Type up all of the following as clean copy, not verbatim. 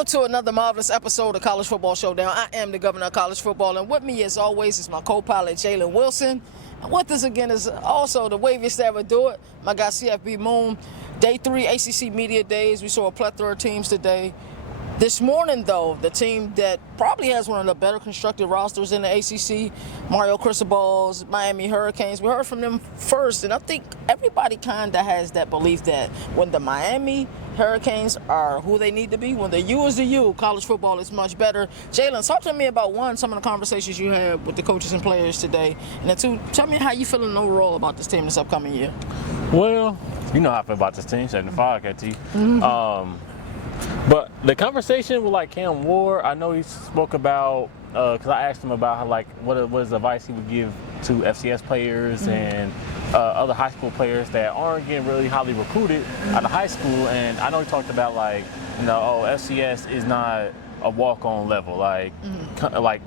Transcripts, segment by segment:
Welcome to another marvelous episode of College Football Showdown. I am the governor of college football, and with me, as always, is my co-pilot, Jalen Wilson. And with us again is also the waviest that ever do it, my guy, CFB Moon. Day 3 ACC Media Days. We saw a plethora of teams today. This morning, though, the team that probably has one of the better constructed rosters in the ACC, Mario Cristobal's Miami Hurricanes. We heard from them first, and I think everybody kind of has that belief that when the Miami Hurricanes are who they need to be, when the U is the U, college football is much better. Jalen, talk to me about, one, some of the conversations you had with the coaches and players today, and then two, tell me how you feeling overall about this team this upcoming year. Well, you know how I feel about this team, 75 KT. But the conversation with like Cam Ward, I know he spoke about, because I asked him about how, like, what is the advice he would give to FCS players and other high school players that aren't getting really highly recruited out of high school. And I know he talked about, like, you know, FCS is not a walk-on level. Like, like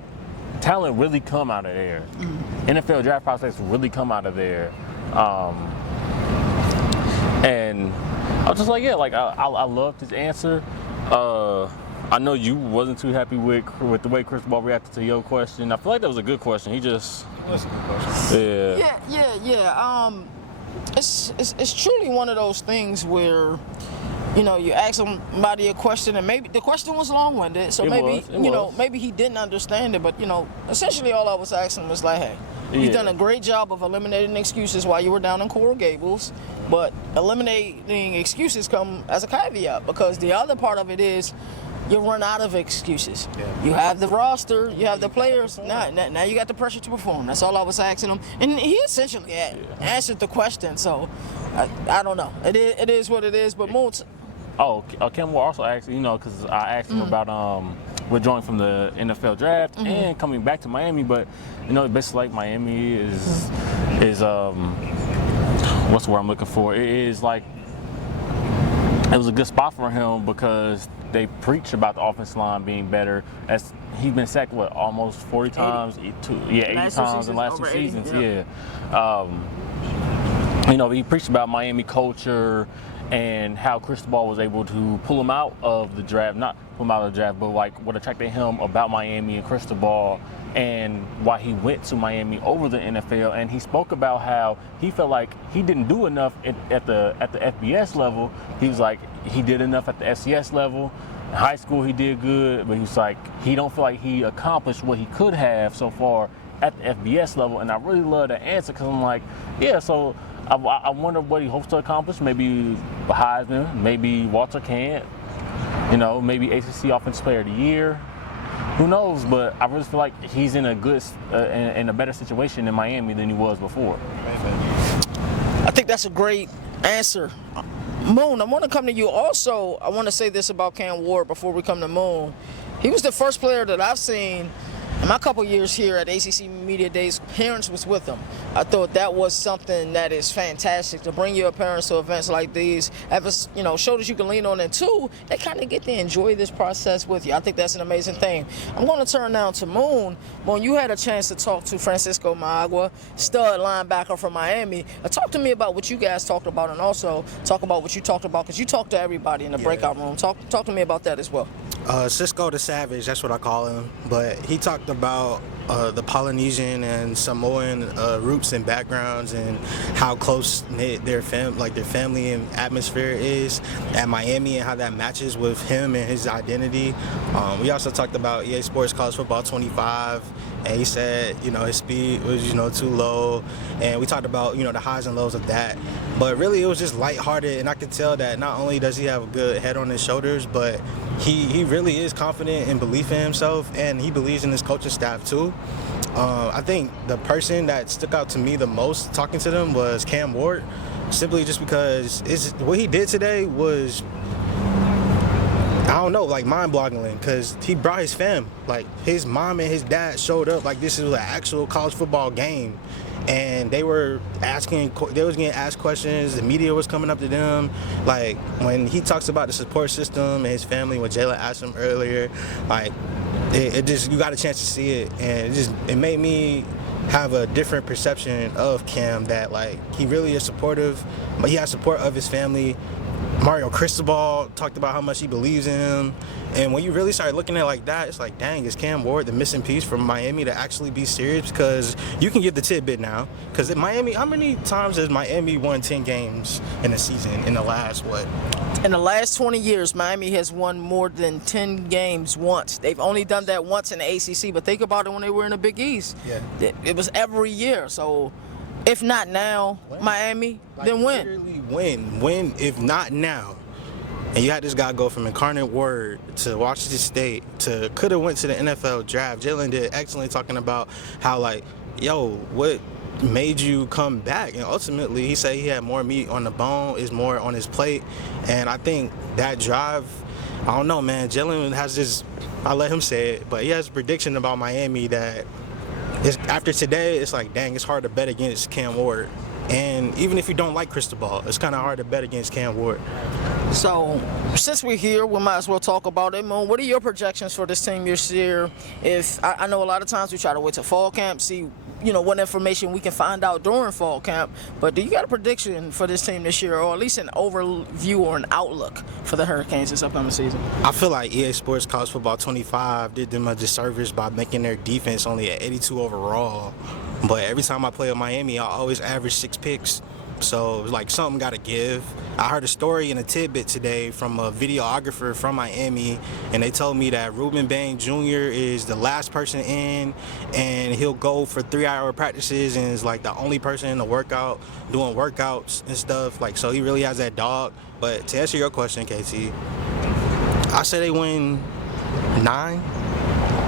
talent really come out of there. NFL draft prospects really come out of there. And I was just like, yeah, like I loved his answer. I know you wasn't too happy with the way Cristobal reacted to your question. I feel like that was a good question. He just, that's a good question. Yeah. It's truly one of those things where, you know, you ask somebody a question and maybe the question was long-winded, so maybe he didn't understand it. But, you know, essentially all I was asking was like, hey, you've done a great job of eliminating excuses while you were down in Coral Gables, but eliminating excuses come as a caveat, because the other part of it is you run out of excuses. Yeah. You have the roster, you have the players, now you got the pressure to perform. That's all I was asking him. And he essentially answered the question, so I don't know. It is what it is, but Moons. Ken Moore also asked, you know, because I asked him about withdrawing from the NFL draft and coming back to Miami, but, you know, basically like Miami is what's the word I'm looking for? It is like, it was a good spot for him because they preach about the offensive line being better. As he's been sacked, what, almost 40 times? 80 times in the last 2 seasons. You know, he preached about Miami culture and how Cristobal was able to pull him out of the draft, not pull him out of the draft, but like what attracted him about Miami and Cristobal and why he went to Miami over the NFL. And he spoke about how he felt like he didn't do enough at the FBS level. He was like, he did enough at the FCS level. In high school, he did good, but he was like, he don't feel like he accomplished what he could have so far at the FBS level. And I really love that answer, because I'm like, yeah, so I wonder what he hopes to accomplish. Maybe Heisman, maybe Walter Camp, you know, maybe ACC Offensive Player of the Year. Who knows? But I really feel like he's in a good, in a better situation in Miami than he was before. I think that's a great answer. Moon, I want to come to you. Also, I want to say this about Cam Ward before we come to Moon. He was the first player that I've seen in my couple years here at ACC Media Days. Parents was with them. I thought that was something that is fantastic, to bring your parents to events like these. Have us, you know, shoulders you can lean on, and two, they kind of get to enjoy this process with you. I think that's an amazing thing. I'm going to turn now to Moon. Moon, you had a chance to talk to Francisco Maagua, stud linebacker from Miami. Talk to me about what you guys talked about, and also talk about what you talked about, because you talked to everybody in the breakout room. Talk to me about that as well. Cisco the Savage, that's what I call him. But he talked about the Polynesian and Samoan roots and backgrounds, and how close knit their family and atmosphere is at Miami, and how that matches with him and his identity. We also talked about EA Sports College Football 25, and he said, you know, his speed was, you know, too low, and we talked about, you know, the highs and lows of that. But really, it was just lighthearted, and I could tell that not only does he have a good head on his shoulders, but he really is confident and belief in himself, and he believes in his coaching staff too. I think the person that stuck out to me the most talking to them was Cam Ward, simply just because what he did today was, I don't know, like mind-boggling, because he brought his fam. Like, his mom and his dad showed up like this was an actual college football game, and they was getting asked questions. The media was coming up to them. Like, when he talks about the support system and his family, when Jayla asked him earlier, like, it just, you got a chance to see it, and it made me have a different perception of Cam, that like he really is supportive, but he has support of his family. Mario Cristobal talked about how much he believes in him, And when you really start looking at it like that, it's like, dang, is Cam Ward the missing piece from Miami to actually be serious? Because you can give the tidbit now. Because in Miami, how many times has Miami won 10 games in a season in the last, what? In the last 20 years, Miami has won more than 10 games once. They've only done that once in the ACC, but think about it when they were in the Big East. Yeah. It was every year. So if not now, Miami, then when? Literally when, if not now. And you had this guy go from Incarnate Word to Washington State to could have went to the NFL draft. Jalen did excellently talking about how, like, yo, what made you come back? And ultimately, he said he had more meat on the bone, is more on his plate. And I think that drive, I don't know, man. Jalen has this, I'll let him say it, but he has a prediction about Miami that after today, it's like, dang, it's hard to bet against Cam Ward. And even if you don't like Cristobal, it's kind of hard to bet against Cam Ward. So, since we're here, we might as well talk about it. Moon, what are your projections for this team this year? If I know a lot of times we try to wait till fall camp, see, what information we can find out during fall camp. But do you got a prediction for this team this year, or at least an overview or an outlook for the Hurricanes this upcoming season? I feel like EA Sports College Football 25 did them a disservice by making their defense only at 82 overall. But every time I play with Miami, I always average 6 picks. So, like, something got to give. I heard a story and a tidbit today from a videographer from Miami, and they told me that Ruben Bain Jr. is the last person in, and he'll go for 3-hour practices and is, like, the only person in the workout doing workouts and stuff. Like, so he really has that dog. But to answer your question, KT, I say they win 9.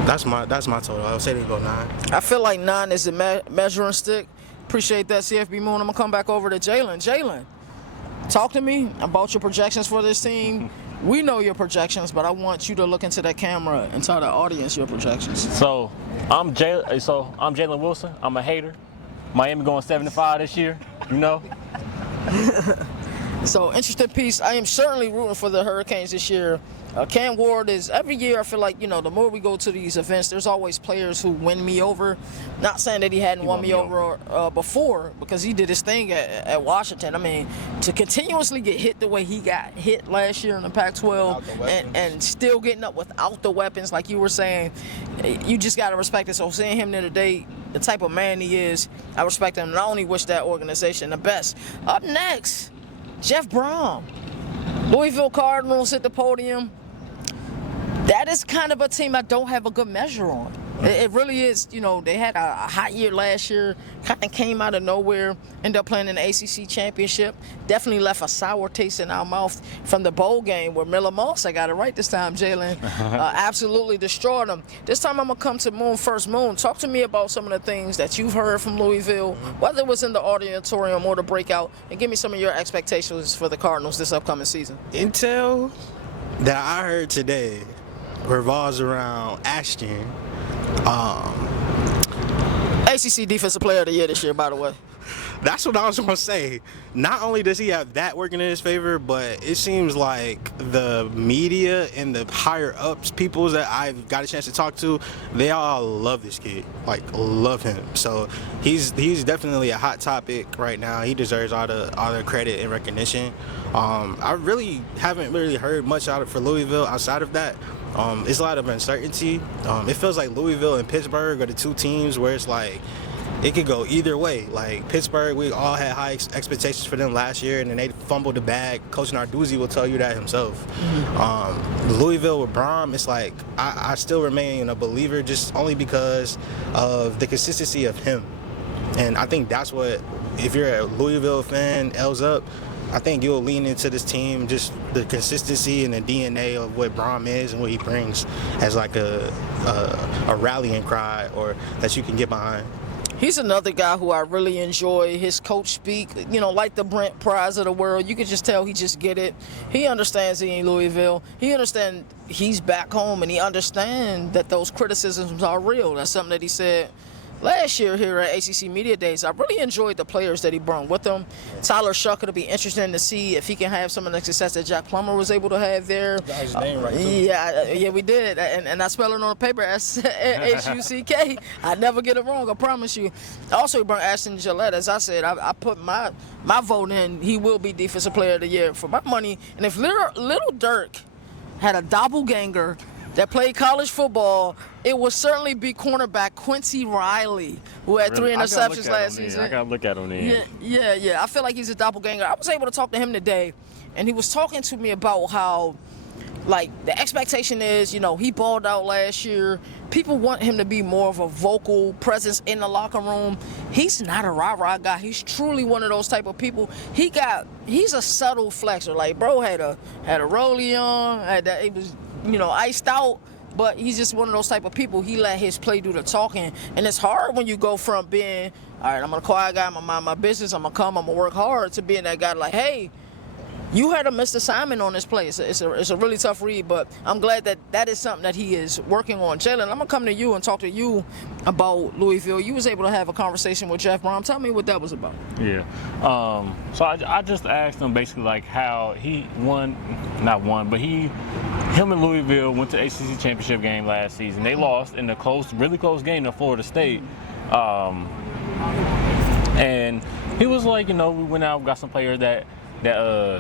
That's my total. I'll say they go 9. I feel like 9 is the measuring stick. Appreciate that, CFB Moon. I'm going to come back over to Jalen. Jalen, talk to me about your projections for this team. We know your projections, but I want you to look into that camera and tell the audience your projections. So I'm Jalen Wilson. I'm a hater. Miami going 7-5 this year, So, interesting piece. I am certainly rooting for the Hurricanes this year. Cam Ward is, every year I feel like, the more we go to these events, there's always players who win me over. Not saying that he hadn't won me over before, because he did his thing at Washington. I mean, to continuously get hit the way he got hit last year in the Pac-12 and still getting up without the weapons, like you were saying, you just got to respect it. So seeing him there today, the type of man he is, I respect him, and I only wish that organization the best. Up next, Jeff Brom, Louisville Cardinals at the podium. That is kind of a team I don't have a good measure on. It really is. They had a hot year last year, kind of came out of nowhere, ended up playing in the ACC championship. Definitely left a sour taste in our mouth from the bowl game where Miller Moss, I got it right this time, Jalen, absolutely destroyed them. This time I'm going to come to Moon first. Moon, talk to me about some of the things that you've heard from Louisville, whether it was in the auditorium or the breakout, and give me some of your expectations for the Cardinals this upcoming season. Intel that I heard today revolves around Ashton. ACC Defensive Player of the Year this year, by the way. That's what I was going to say. Not only does he have that working in his favor, but it seems like the media and the higher-ups, people that I've got a chance to talk to, they all love this kid. Like, love him. So he's definitely a hot topic right now. He deserves all the credit and recognition. I really haven't really heard much out of for Louisville outside of that. It's a lot of uncertainty. It feels like Louisville and Pittsburgh are the two teams where it's like it could go either way. Like Pittsburgh, we all had high expectations for them last year, and then they fumbled the bag. Coach Narduzzi will tell you that himself. Louisville with Brom, it's like I still remain a believer just only because of the consistency of him. And I think that's what, if you're a Louisville fan, L's up, I think you'll lean into this team, just the consistency and the DNA of what Brom is and what he brings as like a rallying cry or that you can get behind. He's another guy who I really enjoy his coach speak, like the Brent Prize of the world. You can just tell he just get it. He understands he in Louisville. He understands he's back home, and he understands that those criticisms are real. That's something that he said last year here at ACC Media Days. I really enjoyed the players that he brought with him. Tyler Shuck, it'll be interesting to see if he can have some of the success that Jack Plummer was able to have there. Got his name right, too. Yeah, we did. And I spell it on the paper as H-U-C-K. I never get it wrong, I promise you. Also, he brought Ashton Gillette. As I said, I put my vote in. He will be Defensive Player of the Year for my money. And if Little Dirk had a doppelganger that played college football, it would certainly be cornerback Quincy Riley, who had 3 interceptions last season. I gotta look at him then. Yeah. I feel like he's a doppelganger. I was able to talk to him today, and he was talking to me about how, like, the expectation is, you know, he balled out last year. People want him to be more of a vocal presence in the locker room. He's not a rah-rah guy. He's truly one of those type of people. He's a subtle flexor. Like, bro had a rollie on, he was, you know, iced out, but he's just one of those type of people. He let his play do the talking, and it's hard when you go from being, all right, I'm a quiet guy, I'm gonna mind my business, I'm gonna work hard, to being that guy like, hey, you had a missed assignment on this play. It's a really tough read, but I'm glad that is something that he is working on. Jalen, I'm gonna come to you and talk to you about Louisville. You was able to have a conversation with Jeff Brom. Tell me what that was about. Yeah. So I just asked him basically like how he him and Louisville went to ACC championship game last season. They lost in a really close game to Florida State. And he was like, you know, we went out, got some players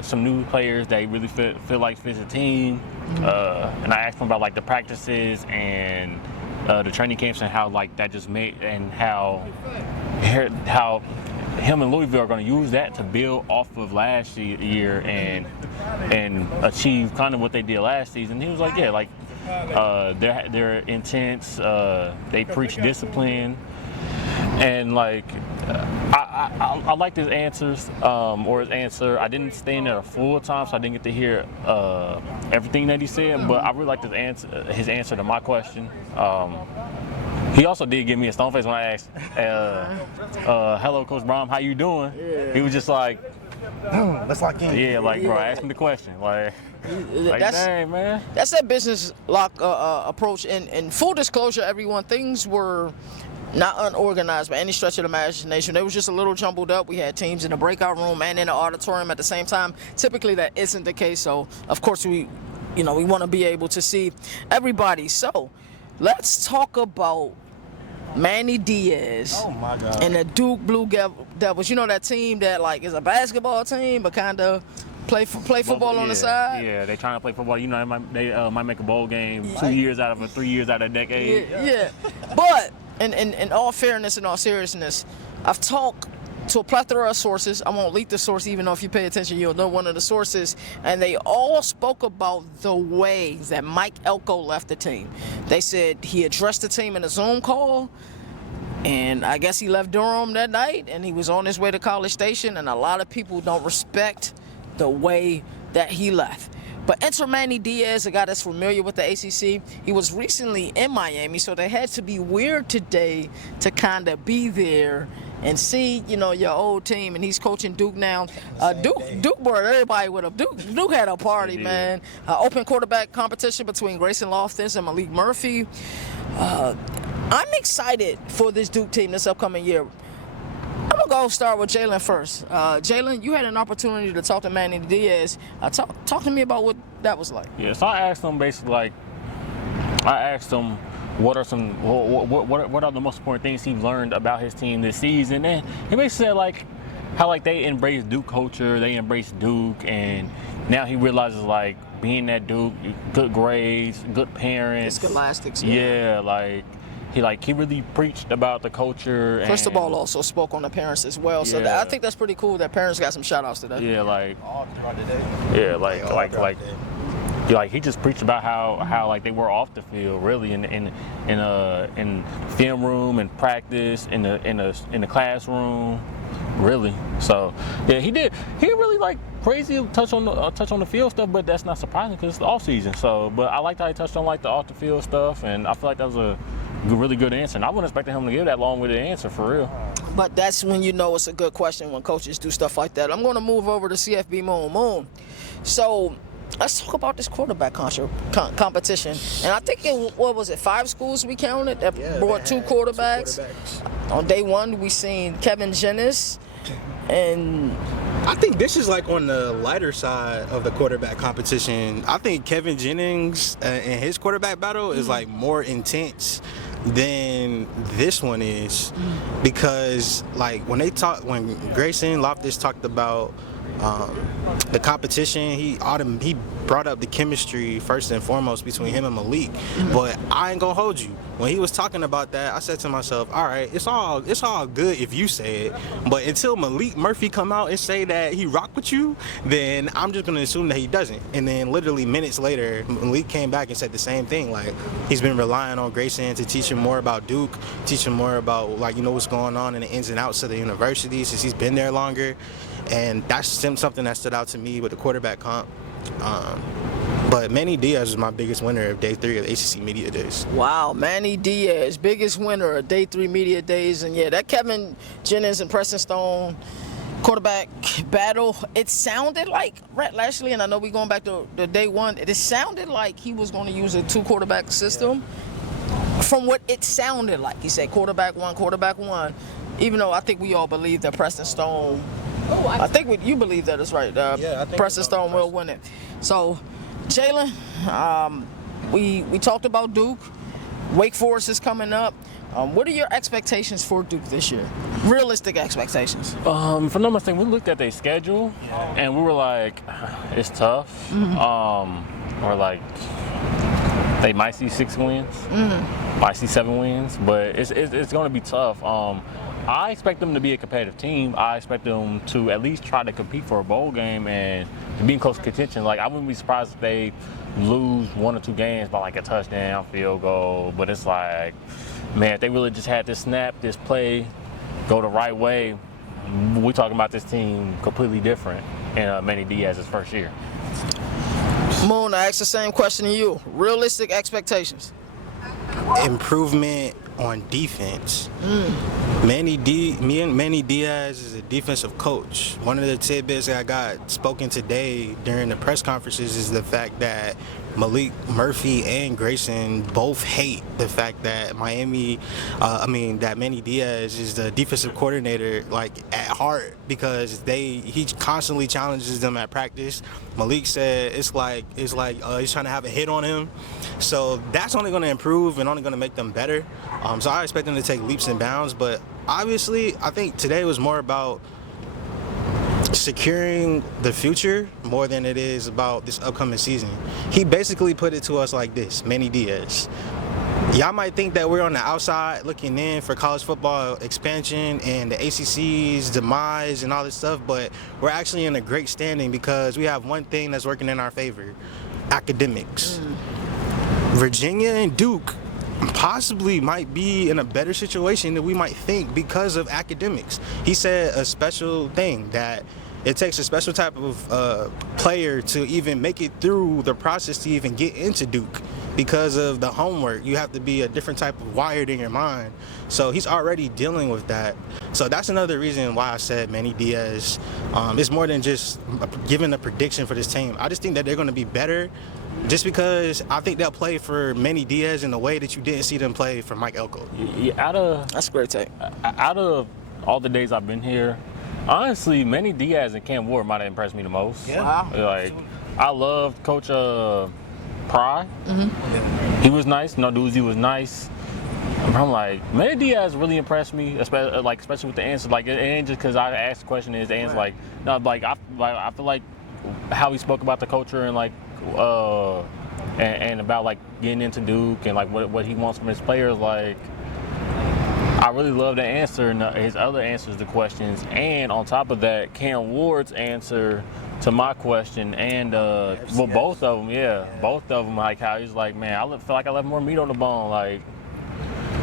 some new players that really feel like fits the team. And I asked him about like the practices and the training camps and how like that just made, and how him and Louisville are going to use that to build off of last year and achieve kind of what they did last season. He was like, yeah, like they're intense. They preach discipline, and like I liked his answers or his answer. I didn't stay in there a full time, so I didn't get to hear everything that he said. But I really liked his answer to my question. He also did give me a stone face when I asked, hello, Coach Brom, how you doing? Yeah. He was just like, let's lock in. Yeah, like, bro, ask me the question. Like dang, man. That's that business lock approach. And full disclosure, everyone, things were not unorganized by any stretch of the imagination. They was just a little jumbled up. We had teams in the breakout room and in the auditorium at the same time. Typically, that isn't the case. So, of course, we want to be able to see everybody. So, let's talk about Manny Diaz and the Duke Blue Devils. You know that team that like is a basketball team, but kind of play football on the side. Yeah, they trying to play football. You know, they might make a bowl game 2 years out of a 3 years out of a decade. Yeah. But in all fairness and all seriousness, I've talked to a plethora of sources. I won't leak the source, even though if you pay attention, you'll know one of the sources. And they all spoke about the way that Mike Elko left the team. They said he addressed the team in a Zoom call, and I guess he left Durham that night, and he was on his way to College Station, and a lot of people don't respect the way that he left. But enter Manny Diaz, a guy that's familiar with the ACC. He was recently in Miami, so they had to be weird today to kind of be there and see, your old team, and he's coaching Duke now. Duke brought everybody with him. Duke had a party, man. Open quarterback competition between Grayson Loftus and Malik Murphy. I'm excited for this Duke team this upcoming year. I'm going to go start with Jalen first. Jalen, you had an opportunity to talk to Manny Diaz. Talk to me about what that was like. Yeah, so I asked him basically what are the most important things he learned about his team this season, and he basically said like how like they embrace Duke culture, they embrace Duke, and now he realizes like being at Duke, good grades, good parents, scholastics. Yeah, he really preached about the culture. Cristobal also spoke on the parents as well, so I think that's pretty cool that parents got some shout outs today. Like he just preached about how like they were off the field, really in film room and practice, in the classroom, really. So yeah, he did. He really like crazy touch on the field stuff, but that's not surprising because it's the off season. So, but I liked how he touched on like the off the field stuff, and I feel like that was a really good answer. And I wasn't expecting him to give that long-winded answer for real. But that's when you know it's a good question when coaches do stuff like that. I'm going to move over to CFB Moon. So let's talk about this quarterback competition. And I think what was it, 5 schools we counted that brought two quarterbacks. On day one, we seen Kevin Jennings, and I think this is like on the lighter side of the quarterback competition. I think Kevin Jennings and his quarterback battle is like more intense than this one is, because like when Grayson Loftus talked about the competition, he brought up the chemistry first and foremost between him and Malik. But I ain't gonna hold you. When he was talking about that, I said to myself, all right, it's all good if you say it, but until Malik Murphy come out and say that he rock with you, then I'm just gonna assume that he doesn't. And then literally minutes later, Malik came back and said the same thing. Like, he's been relying on Grayson to teach him more about Duke, teach him more about, like, what's going on in the ins and outs of the university since he's been there longer. And that's something that stood out to me with the quarterback comp. But Manny Diaz was my biggest winner of day 3 of ACC Media Days. Wow, Manny Diaz, biggest winner of day 3 Media Days. And yeah, that Kevin Jennings and Preston Stone quarterback battle, it sounded like Rhett Lashley, and I know we're going back to day 1, it sounded like he was going to use a 2-quarterback system. From what it sounded like, he said quarterback one, even though I think we all believe that Preston Stone, I think you believe that is right. I think Preston Stone will win it. So, Jalen, we talked about Duke. Wake Forest is coming up. What are your expectations for Duke this year? Realistic expectations. For number thing, we looked at their schedule, and we were like, it's tough. Or like, they might see 6 wins, might see 7 wins, but it's going to be tough. I expect them to be a competitive team. I expect them to at least try to compete for a bowl game and to be in close contention. Like, I wouldn't be surprised if they lose 1 or 2 games by like a touchdown, field goal. But it's like, man, if they really just had this snap, this play, go the right way, we're talking about this team completely different in Manny Diaz's first year. Moon, I asked the same question to you. Realistic expectations. Improvement on defense. Manny Diaz is a defensive coach. One of the tidbits I got spoken today during the press conferences is the fact that Malik Murphy and Grayson both hate the fact that that Manny Diaz is the defensive coordinator, like, at heart, because he constantly challenges them at practice. Malik said it's like he's trying to have a hit on him. So that's only going to improve and only going to make them better. So I expect them to take leaps and bounds, but obviously I think today was more about securing the future more than it is about this upcoming season. He basically put it to us like this: Manny Diaz, y'all might think that we're on the outside looking in for college football expansion and the ACC's demise and all this stuff, but we're actually in a great standing because we have one thing that's working in our favor: academics. Virginia and Duke possibly might be in a better situation than we might think because of academics. He said a special thing, that it takes a special type of player to even make it through the process to even get into Duke because of the homework. You have to be a different type of wired in your mind. So he's already dealing with that. So that's another reason why I said Manny Diaz is more than just giving a prediction for this team. I just think that they're going to be better, just because I think they'll play for Manny Diaz in a way that you didn't see them play for Mike Elko. Yeah, that's a great take. Out of all the days I've been here, honestly, Manny Diaz and Cam Ward might have impressed me the most. Yeah. Wow. Like, I loved Coach Pry. He was nice. Narduzzi was nice. I'm like, Manny Diaz really impressed me, especially with the answer. Like, it ain't just because I asked the question, is the answer like, no, like I feel like how he spoke about the culture and like and about like getting into Duke and like what he wants from his players. Like, I really love that answer and his other answers to questions. And on top of that, Cam Ward's answer to my question and both of them, both of them, like how he's like, man, I feel like I left more meat on the bone. Like,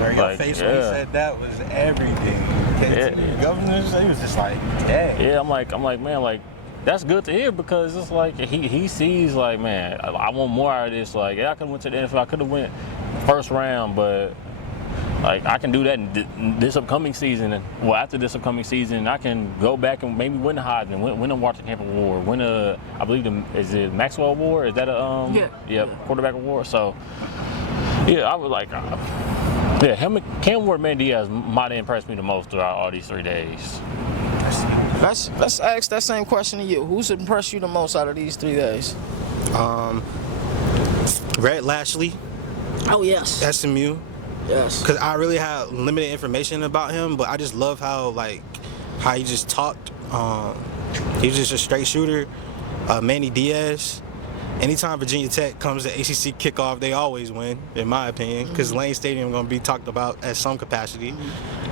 your face when he said that was everything. The governors, he was just like, dang. Yeah, I'm like, man, like, that's good to hear, because it's like he sees like, man, I want more out of this. Like, yeah, I could have went to the NFL, I could have went first round, but like I can do that in this upcoming season. And well, after this upcoming season, I can go back and maybe win the Heisman, win a Walter Camp Award, win a, I believe, is it Maxwell Award? Is that a quarterback award? So yeah, I was like, Cam Ward, Manny Diaz might have impressed me the most throughout all these 3 days. Let's ask that same question to you. Who's impressed you the most out of these 3 days? Rhett Lashley. Oh, yes. SMU. Yes. Because I really had limited information about him, but I just love how he just talked. He was just a straight shooter. Manny Diaz. anytime Virginia Tech comes to ACC Kickoff, they always win, in my opinion, because Lane Stadium is going to be talked about at some capacity.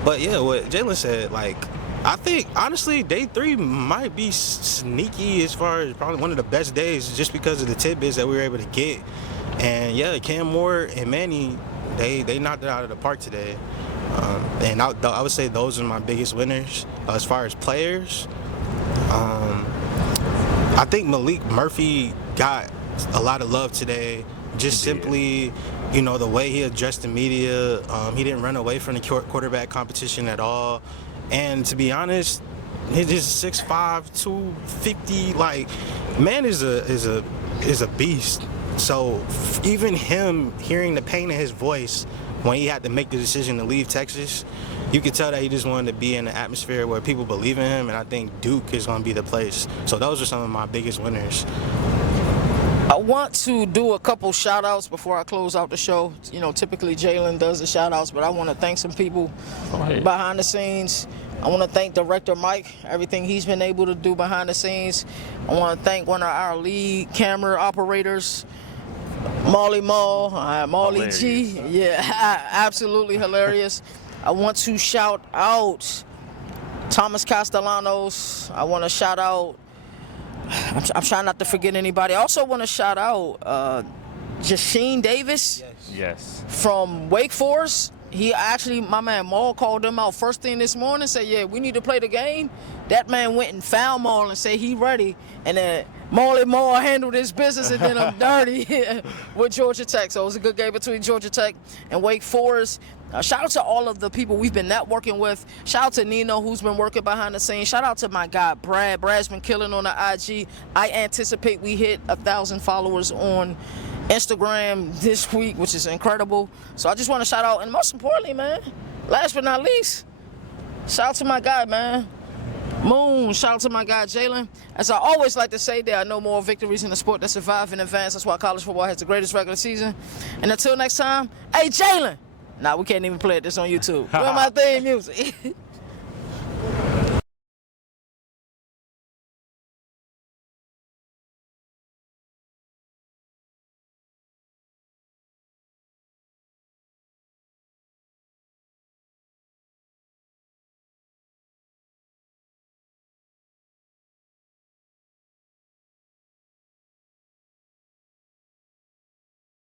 But yeah, what Jalen said, like, I think, honestly, day 3 might be sneaky as far as probably one of the best days just because of the tidbits that we were able to get. And yeah, Cam Moore and Manny, they knocked it out of the park today. And I would say those are my biggest winners as far as players. I think Malik Murphy got a lot of love today. Just simply, you know, the way he addressed the media. He didn't run away from the quarterback competition at all. And to be honest, he's just 6'5", 250. Like, man is a beast. So even him hearing the pain in his voice when he had to make the decision to leave Texas, you could tell that he just wanted to be in an atmosphere where people believe in him, and I think Duke is going to be the place. So those are some of my biggest winners. I want to do a couple shout-outs before I close out the show. You know, typically Jalen does the shout-outs, but I want to thank some people behind the scenes. I want to thank Director Mike, everything he's been able to do behind the scenes. I want to thank one of our lead camera operators, Molly G. Yeah, absolutely hilarious. I want to shout out Thomas Castellanos. I want to shout out, I'm trying not to forget anybody. I also want to shout out Jasheen Davis. Yes. From Wake Forest. He actually, my man Maul called him out first thing this morning, said, yeah, we need to play the game. That man went and found Maul and said he ready. And then Maul handled his business and then I'm dirty with Georgia Tech. So it was a good game between Georgia Tech and Wake Forest. Shout out to all of the people we've been networking with. Shout out to Nino, who's been working behind the scenes. Shout out to my guy, Brad. Brad's been killing on the IG. I anticipate we hit 1,000 followers on Instagram this week, which is incredible. So I just want to shout out, and most importantly, man, last but not least, shout out to my guy, man, Moon. Shout out to my guy, Jalen. As I always like to say, there are no more victories in the sport that survive in advance. That's why college football has the greatest regular season. And until next time, hey, Jalen. Nah, we can't even play this on YouTube. Where's my theme music?